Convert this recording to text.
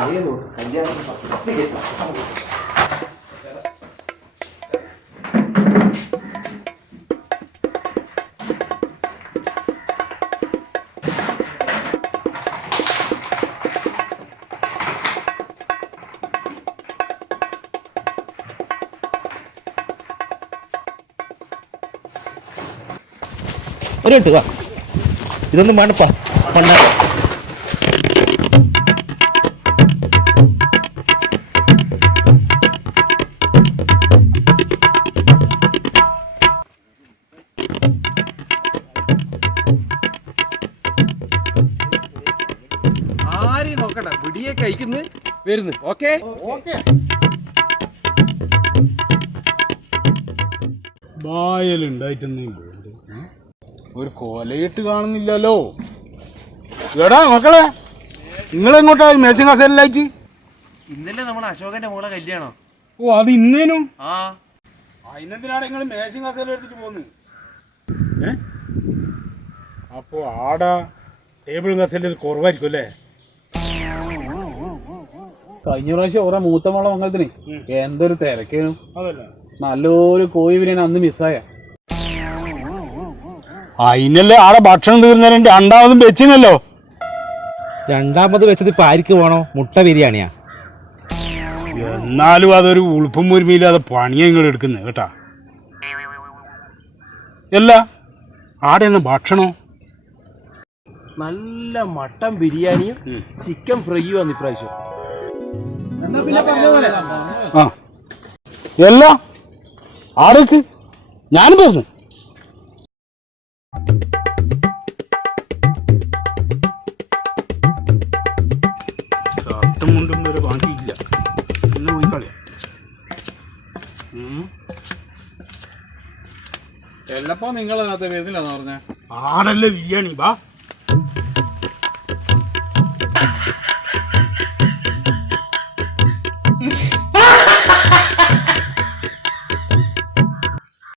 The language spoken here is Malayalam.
കല്യാണം ഫസ്റ്റ് കേട്ടോ ഒരു കിട്ടുക ഇതൊന്നും വേണ്ടപ്പാ പണ്ടാ. നോക്കണ്ട. വിടിയെ കഴിക്കുന്നു വരുന്നു. ഓക്കെ? ഓക്കെ. ഒരു കൊലയിട്ട് കാണുന്നില്ലല്ലോ. എടാ മക്കളെ നിങ്ങളെങ്ങോട്ടാ മേശം കസേരലായിട്ട് ഇന്നലെ നമ്മൾ അശോകന്റെ മോളെ കല്യാണോ. ഓ അത് ഇന്നേനും? ആ. അതിനെന്തിനാണ് നിങ്ങൾ മേശം കസേര എടുത്തിട്ട് പോകുന്നത് ഏ? അപ്പോ ആടാ ടേബിൾ കസേര കുറവായിരിക്കും അല്ലേ? കഴിഞ്ഞ പ്രാവശ്യം ഓരോ മൂത്ത മോളെ മംഗളത്തിന് എന്തൊരു തിരക്കേനു നല്ലൊരു കോഴി ബിരിയാണി അന്ന് മിസ്സായ. അതിനല്ലേ ആടെ ഭക്ഷണം തീർന്നാലും രണ്ടാമതും വെച്ചിനല്ലോ. രണ്ടാമത് വെച്ചത് ഇപ്പൊ ആർക്ക് വേണോ? മുട്ട ബിരിയാണിയാ. എന്നാലും അതൊരു ഉളുപ്പും മുരുമയില്ലാതെ പണിയാ നിങ്ങൾ എടുക്കുന്നത് കേട്ടാ. അല്ല ആടെ എന്ന ഭക്ഷണോ? നല്ല മട്ടൻ ബിരിയാണിയും ചിക്കൻ ഫ്രൈയും ആണ് ഇപ്രാവശ്യം. ആ. എല്ലാം ആടേക്ക് ഞാനും പറഞ്ഞു ഷർട്ടും മുണ്ടും വരെ വാങ്ങിയില്ല ഇന്ന് പോയി കളയാം? എല്ലപ്പോ നിങ്ങൾ വരുന്നില്ലെന്ന് പറഞ്ഞ? ആടല്ലേ ബിരിയാണി വാ